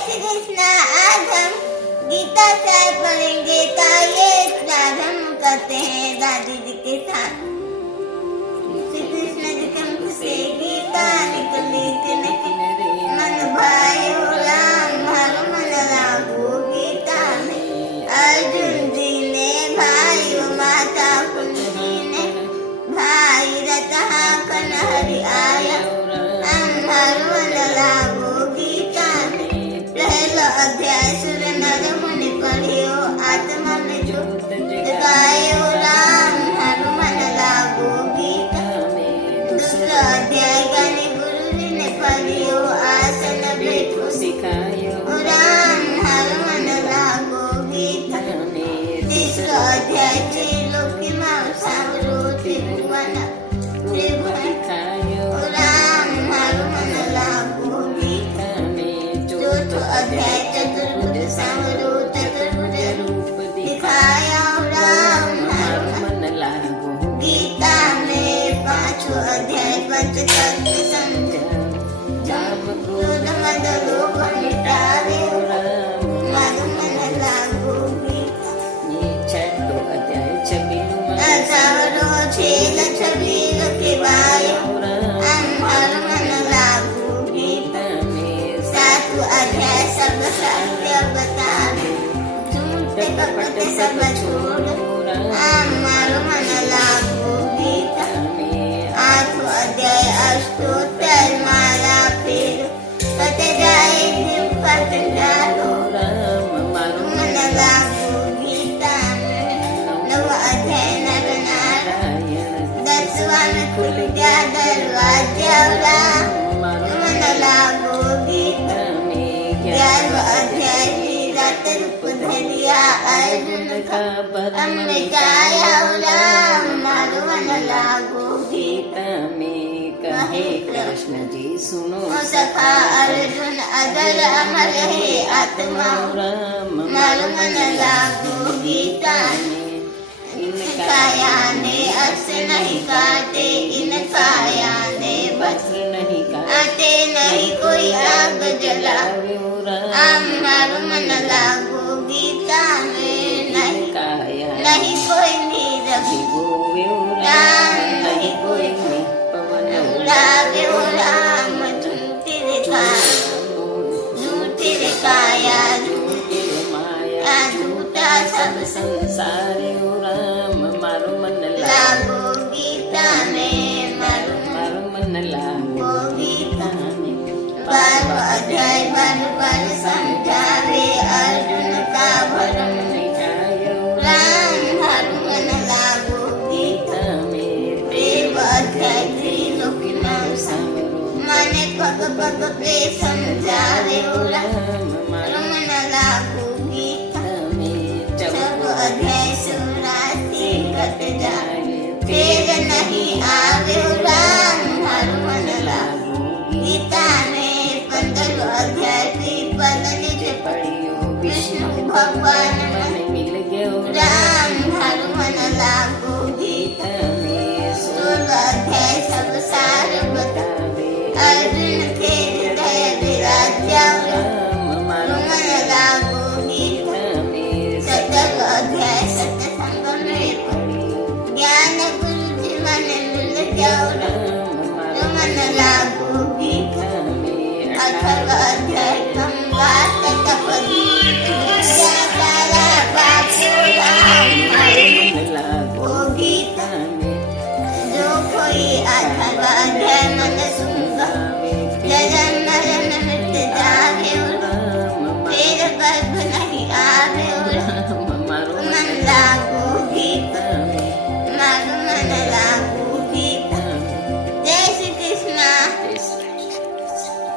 श्री कृष्णा, आज हम गीता से पढ़ेंगे। आइए प्रारंभ करते हैं दादी जी के साथ। श्री कृष्ण जी के मुख से गीता निकली मन भाइयो राम हर मन लागू गीता में। अर्जुन जी ने भाई माता कुंती ने भाई रतहा कन हरि आया हर मन लागू गीता में। पहला अध्याय सुर नर मुनि पढ़ियो आत्मा में ज्योत जगायो राम हर मन लागू गीता में। दूसरा अध्याय ज्ञानी गुरु जी ने पढ़ियो आसन बैठो सिखायो राम हर मन लागू गीता में। तीसरा अध्याय त्रिलोकी माँ सावरो त्रिभुवन त्रिभुवन राम हर मन लागू गीता में। चौथा अध्याय चतुर्भुज सावरो चतुर्भुज रूप दिखाया राम हर मन लागू गीता में। पांचवा अध्याय पंचतत्व समझा जाम क्रोध मद लोभ मिटावे राम मन लागू गीता में। छठो अध्याय छबील सावरो छेद छबील के वायो राम हर मन लागू गीता में। सातवां अध्याय सब सत्य बतावे झूठ कपट सब छोड़ राम हर मन लागू गीता में। आठवां अध्याय अष्टोत्तर माला फिर कट जाए दिल पट डालो राम मन लागू गीता में। नवा अध्याय नर नारायण 10वां में खुल गया दरवाजा राम मन लागू गीता में। 11वां अध्याय रात रूप धरिया अर्जुन का भरम मिटाया राम मन लागू गीता में। कहे कृष्ण जी सुनो सखा अर्जुन अदर अमर है आत्मा राम मन लागू गीता में। इन काया ने अर्श नहीं काटे इन काया ने वस्त्र नहीं काटे नहीं कोई आग जलावे राम मन लागू गीता में। नहीं काया नहीं कोई नीरव राम नहीं कोई पवन उड़ावे राम झूठी रे काया झूठी रे माया झूठा सब संसार राम मारो मन लागू गीता में। मारो मन लागू गीता में। 12वां अध्याय बार समझावे अर्जुन का भरम मिटायो राम हर मन लागू गीता में। 13वां अध्याय त्रिलोकी माँ सावरो माने पग पग पे समझावे राम मन लागू गीता में। 14वां अध्याय सुरासी कट जाए फिर नहीं आवे राम हर मन लागू गीता में। 15वां अध्याय पद निज पढ़ियो विष्णु भगवान